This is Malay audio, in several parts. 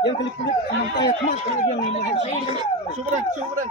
yang kulit-kulit kayak kemas kalau yang syukuran.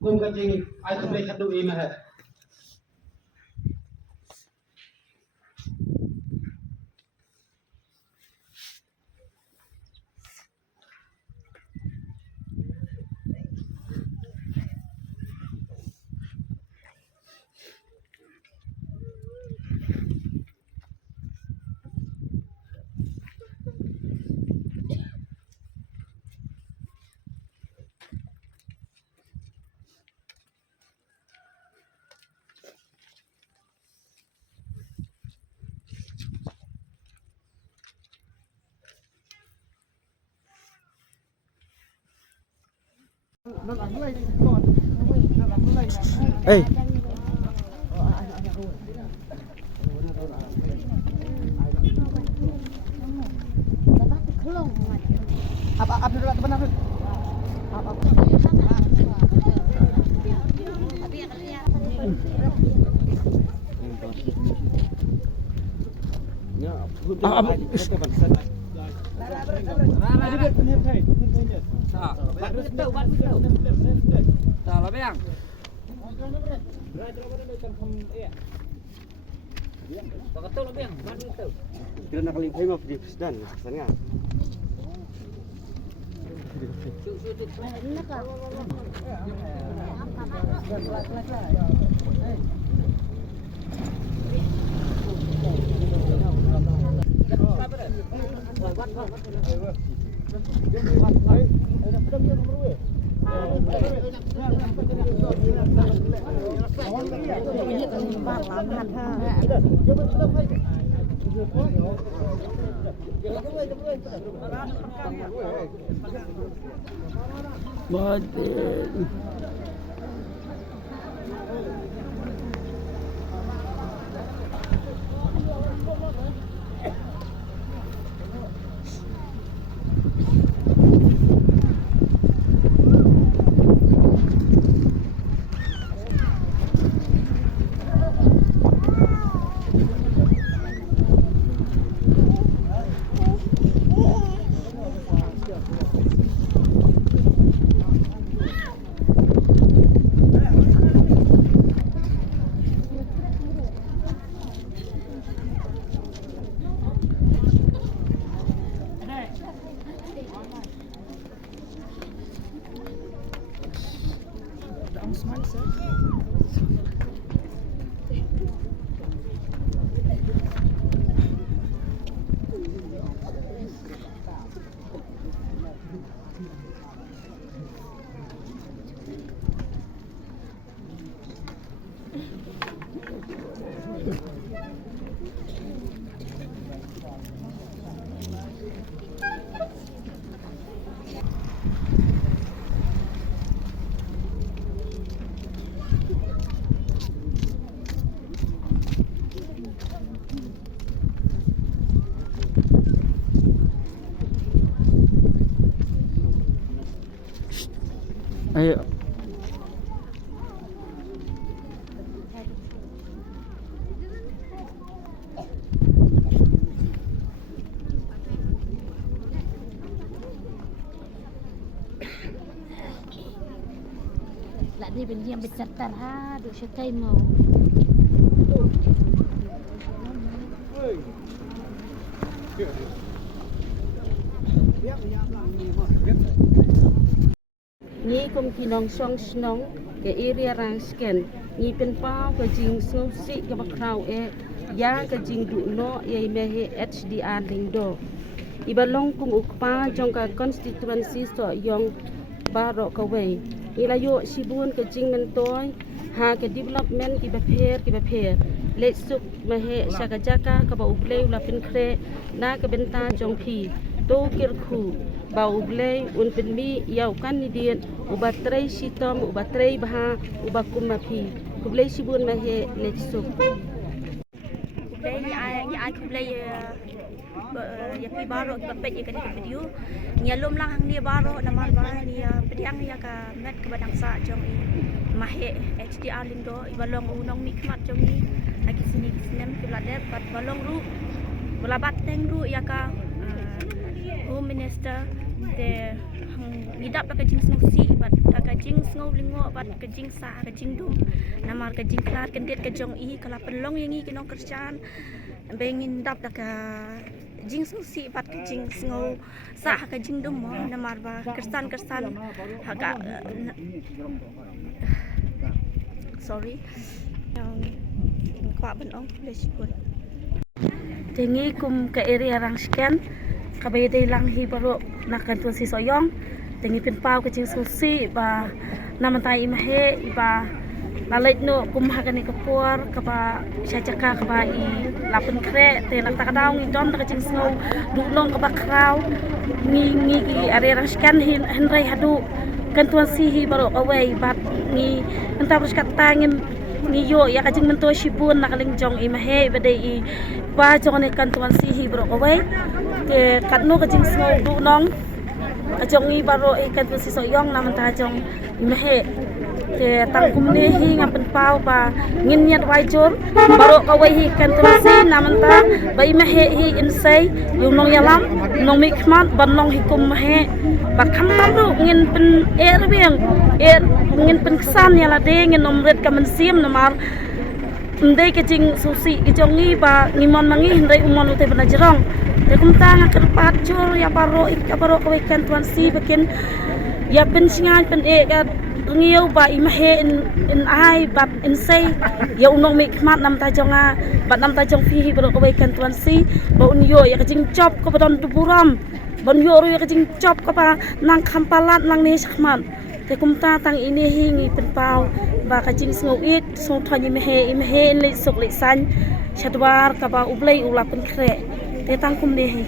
Cùng cái gì ai cũng đây chặt đuôi mà hết. Hey. Apa dulu teman apa? Kira nak kali mau pergi dan sana. Ayo. เป็นเยี่ยมเป็นจัดตันฮะดูเชตไทยเมา นี่คงพี่น้องช่องน้องแกเอเรียรังสแกนนี่เป็นเป้าก็จริงสนุสิกับบักคราวยาก็จริงดูโนยายเมเฮ HDR ลิงโดอีบาลงคงอุกป้าจงกับ constituency สอยองบารอกเวอีลาโยชิบุนก็จริงมันตัวหากับ development กิบเพอเลสุกเมเฮชากจักกับอุปเลวลาเป็นเครนากับเป็นตาจงพีโตกิรคูบาอุบเลอุนเป็นมียาวกันนิเดียนอุบัตเตรชิตอมอุบัตเตรบาอุบักุมมาพีอุบเลชิบุนมาเฮเลสุก ya kublai ya pi baro ki bapet ya kadi video nyalom lang hang ni baro namal ba ni pediang ya ka met ke badang sa jong i mahe HDR lindo i balong unong mi kmat jong ni lagi sini kisnem ki ladet bat balong ru balabat teng ru ya ka home minister de ngidap ka jing snusi bat ka jing sngow lingo bat ka jing sa ka jing dum namar ka jing klat kendet ka jong i kala pelong yang i kinong kerjaan bengin dap ka jing snusi bat ka jing sngow sa ka jing dum mo namar ba kersan haka sorry yang kwa benong lespun Tingi kum ke area rang scan kabay day lang hibaro nakantuan si soyong tingi pinpaw ke jing susi ba naman tayo imahe iba lalait no kumahagan ni kapur kaba syajaka kaba i lapun kre te nak takadaw ngi dom tak jing snow dulong kaba kraw ngi area rang scan henry hadu kantuan si hibaro away bat ngi entah terus katangin niyo ya kajing mento shibun nakaling jong imahe bade i ba jong ne kantuan si hibro away ke katno kajing snow du nong ajong i baro i kantuan si soyong naman ta jong imahe ke tangkum ne hi ngapen pau ba ngin nyat wajur baro kawai hi kantuan si naman ta ba imahe hi insay yung nong yalam nong mikmat ban nong hikum mahe ba kamam du ngin pen erbiang ngin pen kesan ya la de ngin nomret ka mensim namar ndai ke jing susi ke jongi ba ngimon mangi ndai umon ute bana jerong de kumta ngakar pacur ya baro ka wekan tuan si bakin ya pen singan pen ka ngiu ba imahe in ai bat in say ya unong mikmat nam ta jonga bat nam ta jong fi baro ka wekan tuan si ba unyo ya ke jing chop ko badon duburam bon yo ru ya ke jing chop ko ba nang kampalat nang ne sakman te kumta tang ini hingi penpau ba ka jing sngo it so thani mehe le sok le san chadwar ka ba ublei ula pen kre te tang kum ne hi